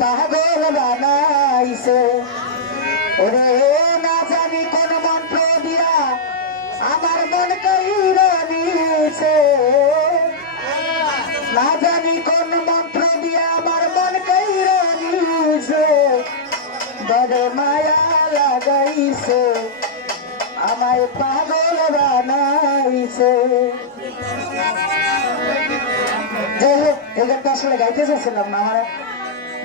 পাগল বানাইছে। ওরে না জানি কোন মন্ত্র দিয়া আমার মনকে দিয়েছে না জানি কোন মন্ত্র দিয়া আমার মনকে দিয়েছে বড় মায়া লাগাইছে, আমায় পাগল বানাইছে। যাই হোক, এই গানটা আসলে গাইতে চাচ্ছিলাম না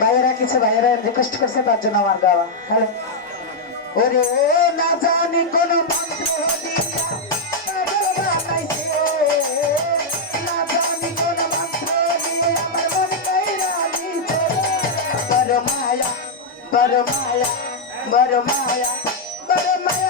ভাইয়েরা কিছু ভাইয়েরা রিকোয়েস্ট করছে তার জন্য আমার গাওয়া। হ্যালো। ওরে ও না জানি কোন মন্ত্র হলিয়া Bada Maya, Bada Maya, Bada Maya, Bada Maya.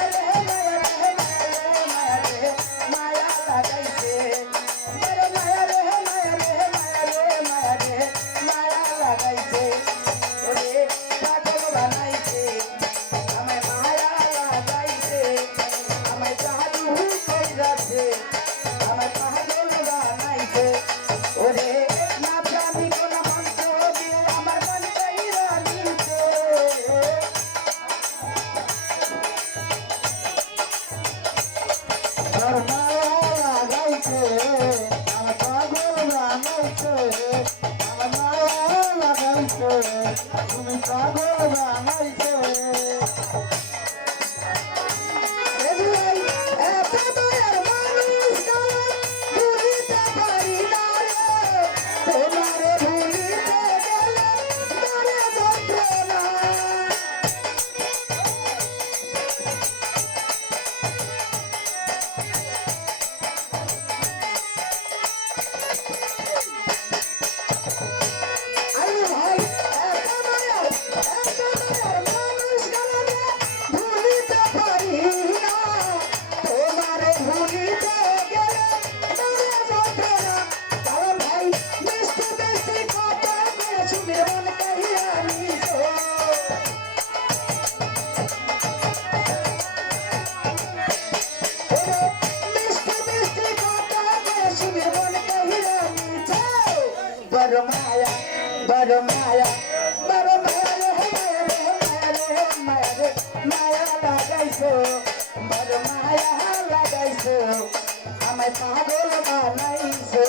আমায় পাগল বানাইছো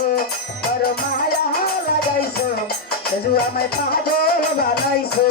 তোর মায়া লাগাইছো আমায় পাগল বানাইছো।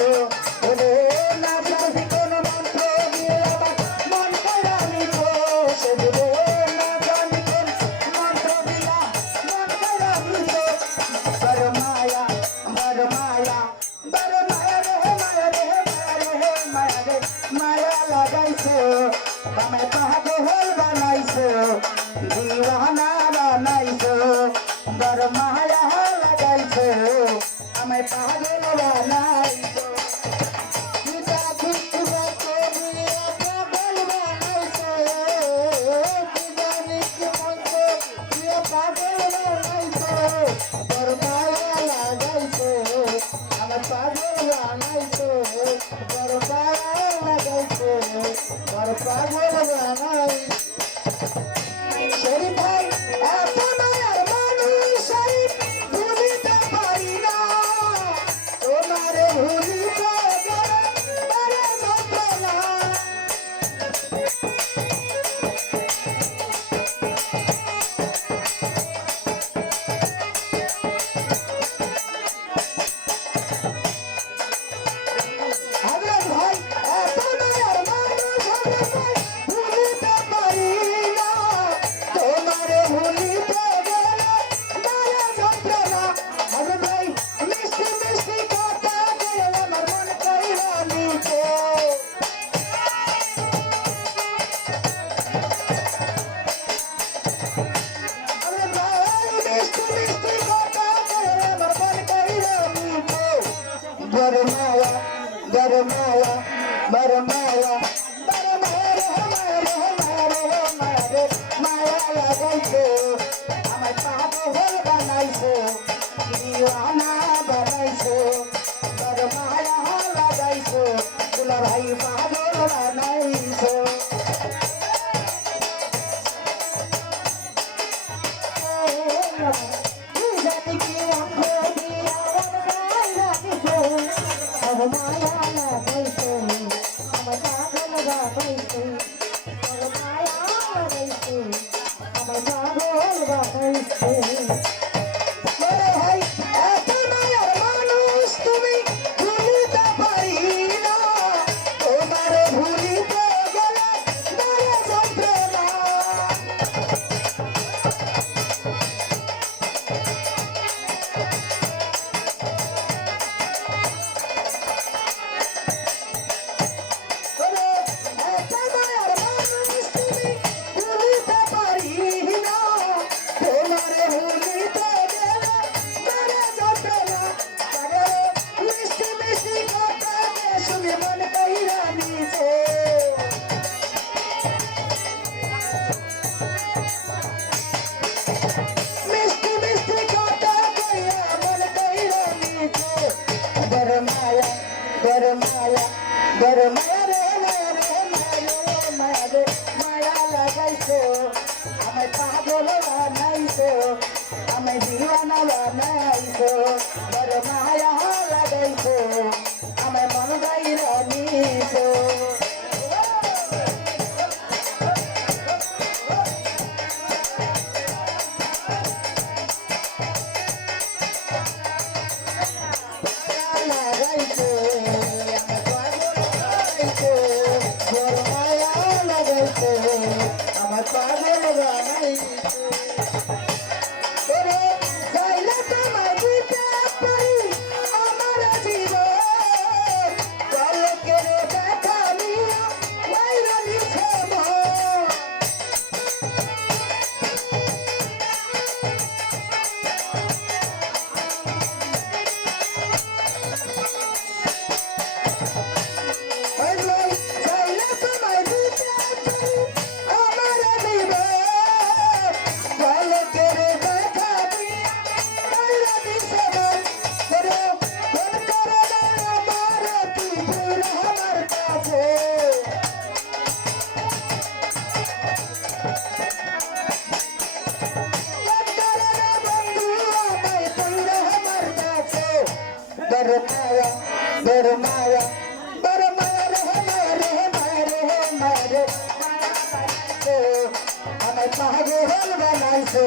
আমায় পাগল বানাইছো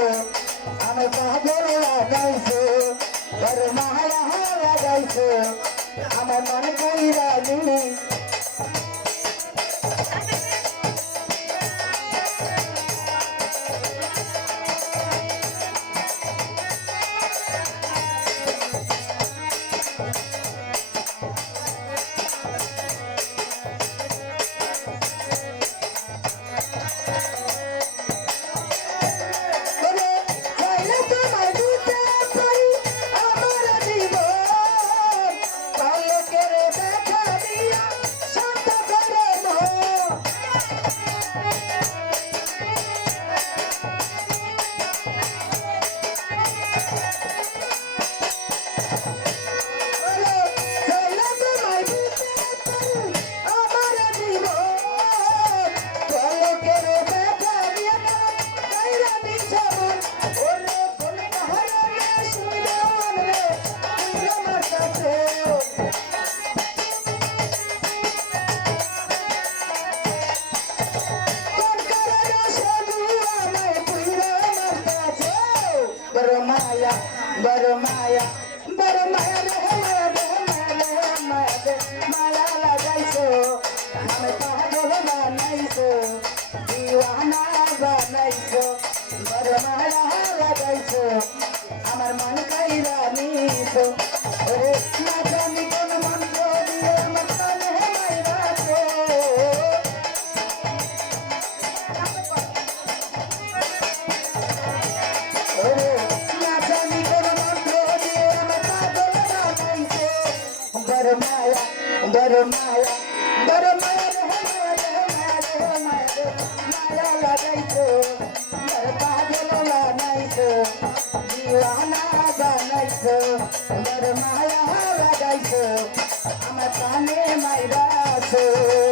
আমায় পাগল লাগাইছো ঘরে মহারা লাগাইছো আমার মনে কইরা দিলি Baramaya, Baramaya. I'm a funny, my daughter.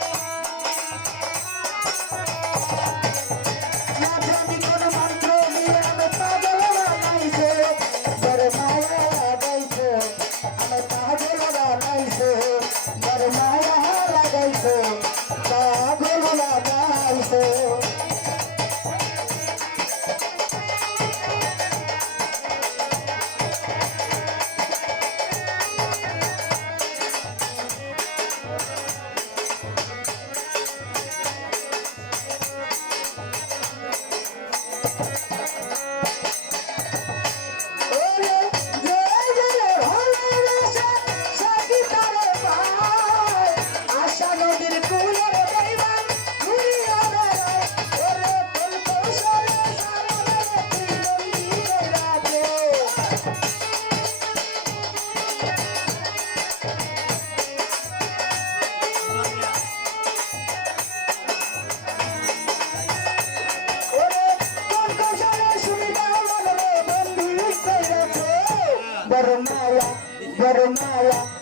বড়